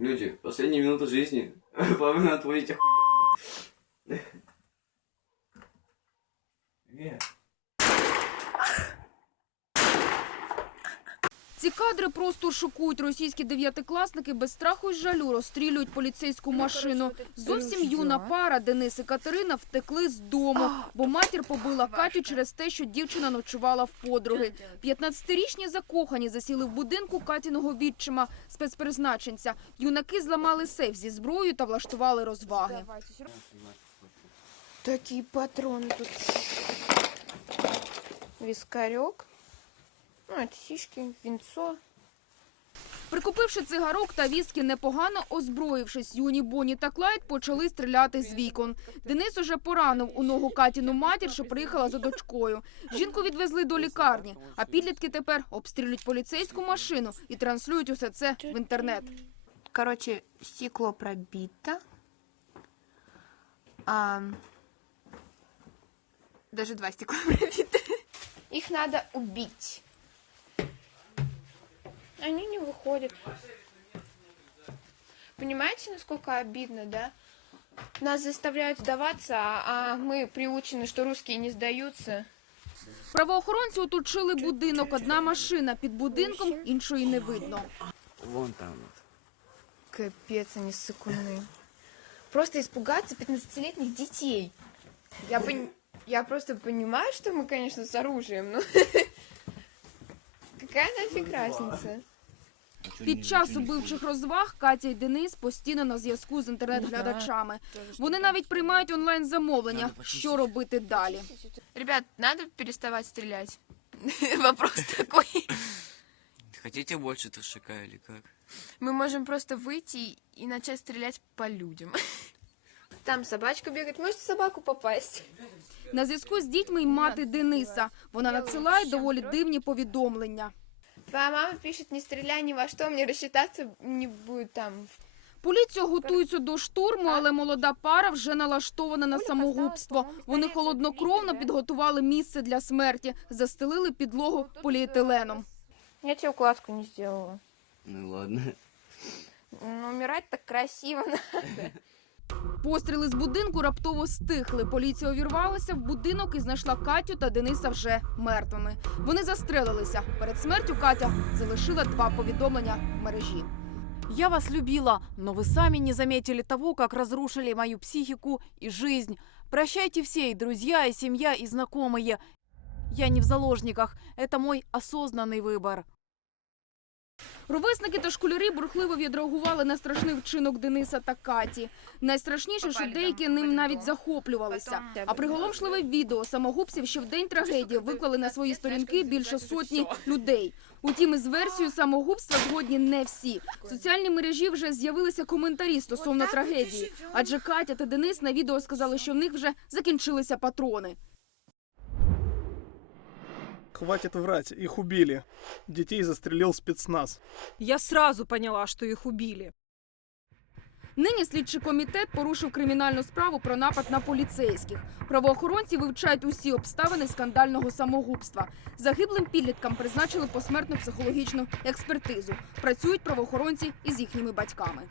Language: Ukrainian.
Люди, последние минуты жизни. Павел отводить охуенно. Ці кадри просто шокують. Російські дев'ятикласники без страху й жалю розстрілюють поліцейську машину. Зовсім юна пара Денис і Катерина втекли з дому, бо матір побила Катю через те, що дівчина ночувала в подруги. 15-річні закохані засіли в будинку Катіного відчима, спецпризначенця. Юнаки зламали сейф зі зброєю та влаштували розваги. Такие патроны тут. Вискарек. Ну, это сишки, винцо. Прикупивши цигарок та віскі, непогано озброївшись, юні Бонні та Клайд почали стріляти з вікон. Денис уже поранив у ногу Катіну матір, що приїхала за дочкою. Жінку відвезли до лікарні, а підлітки тепер обстрілюють поліцейську машину і транслюють усе це в інтернет. Короче, стекло пробито. А, даже два стекла пробиты. Их надо убить. Они не выходят. Понимаете, насколько обидно, да? Нас заставляют сдаваться, а, а мы приучены, что русские не сдаются. Правоохоронці оточили будинок. Одна машина під будинком, іншої не видно. Вон там. вот. Капец, они сыкуны. Просто испугаться 15-летних детей. Я, пон- я просто понимаю, что мы, конечно, с оружием, но... Какая нафиг разница? Під час убивчих розваг Катя і Денис постійно на зв'язку з інтернет-глядачами. Вони навіть приймають онлайн-замовлення. Що робити далі? Ребят, надо переставать стрелять. Вопрос такой. Хотите больше трешака или как? Мы можем просто выйти и начать стрелять по людям. Там собачка бегает, может в собаку попасть. На зв'язку з дітьми й мати Дениса. Вона надсилає доволі дивні повідомлення. Твоя мама пишет, не стреляй ни во что, мне рассчитаться не будет там. Поліція готується до штурму, але молода пара вже налаштована на самогубство. Вони холоднокровно підготували місце для смерті, застелили підлогу поліетиленом. Я тебе укладку не сделала. Ну ладно. Ну, умирать так красиво. Постріли з будинку раптово стихли. Поліція увірвалася в будинок і знайшла Катю та Дениса вже мертвими. Вони застрелилися. Перед смертю Катя залишила два повідомлення в мережі. Я вас любила, но вы сами не заметили того, как разрушили мою психику и жизнь. Прощайте все, и друзья, и семья, и знакомые. Я не в заложниках. Это мой осознанный выбор. Ровесники та школярі бурхливо відреагували на страшний вчинок Дениса та Каті. Найстрашніше, що деякі ним навіть захоплювалися. А приголомшливе відео самогубців ще в день трагедії виклали на свої сторінки більше сотні людей. Утім, із версією самогубства згодні не всі. В соціальній мережі вже з'явилися коментарі стосовно трагедії. Адже Катя та Денис на відео сказали, що в них вже закінчилися патрони. Хватит врать, их убили. Детей застрелил спецназ. Я сразу поняла, что их убили. Нині слідчий комітет порушив кримінальну справу про напад на поліцейських. Правоохоронці вивчають усі обставини скандального самогубства. Загиблим підліткам призначили посмертну психологічну експертизу. Працюють правоохоронці із їхніми батьками.